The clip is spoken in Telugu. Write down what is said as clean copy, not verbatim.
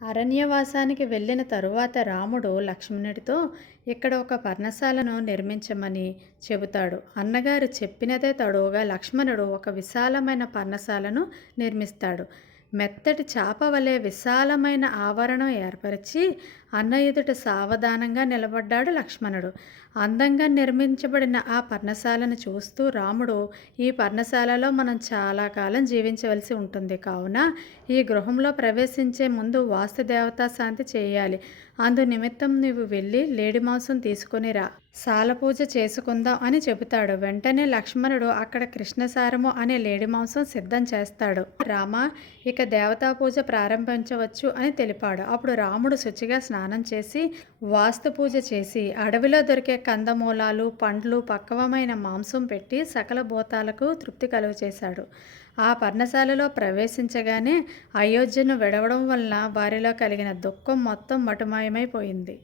అరణ్యవాసానికి వెళ్ళిన తరువాత రాముడు లక్ష్మణుడితో ఇక్కడ ఒక పర్ణశాలను నిర్మించమని చెబుతాడు. అన్నగారు చెప్పినదే తడువుగా లక్ష్మణుడు ఒక విశాలమైన పర్ణశాలను నిర్మిస్తాడు. మెత్తటి చాప వలె విశాలమైన ఆవరణం ఏర్పరిచి అన్న ఎదుట సావధానంగా నిలబడ్డాడు లక్ష్మణుడు. అందంగా నిర్మించబడిన ఆ పర్ణశాలను చూస్తూ రాముడు, ఈ పర్ణశాలలో మనం చాలా కాలం జీవించవలసి ఉంటుంది కావున ఈ గృహంలో ప్రవేశించే ముందు వాస్తుదేవతా శాంతి చేయాలి. అందు నిమిత్తం నీవు వెళ్ళి లేడి మాంసం తీసుకొని రా, సాలపూజ చేసుకుందాం అని చెబుతాడు. వెంటనే లక్ష్మణుడు అక్కడ కృష్ణసారము అనే లేడి మాంసం సిద్ధం చేస్తాడు. రామ, ఇక దేవతా పూజ ప్రారంభించవచ్చు అని తెలిపాడు. అప్పుడు రాముడు శుచిగా స్నానం చేసి వాస్తు పూజ చేసి అడవిలో దొరికే కందమూలాలు, పండ్లు, పక్వమైన మాంసం పెట్టి సకల భూతాలకు తృప్తి కలుగచేశాడు. ఆ పర్ణశాలలో ప్రవేశించగానే అయోధ్యను విడవడం వలన వారిలో కలిగిన దుఃఖం మొత్తం మటుమాయమైపోయింది.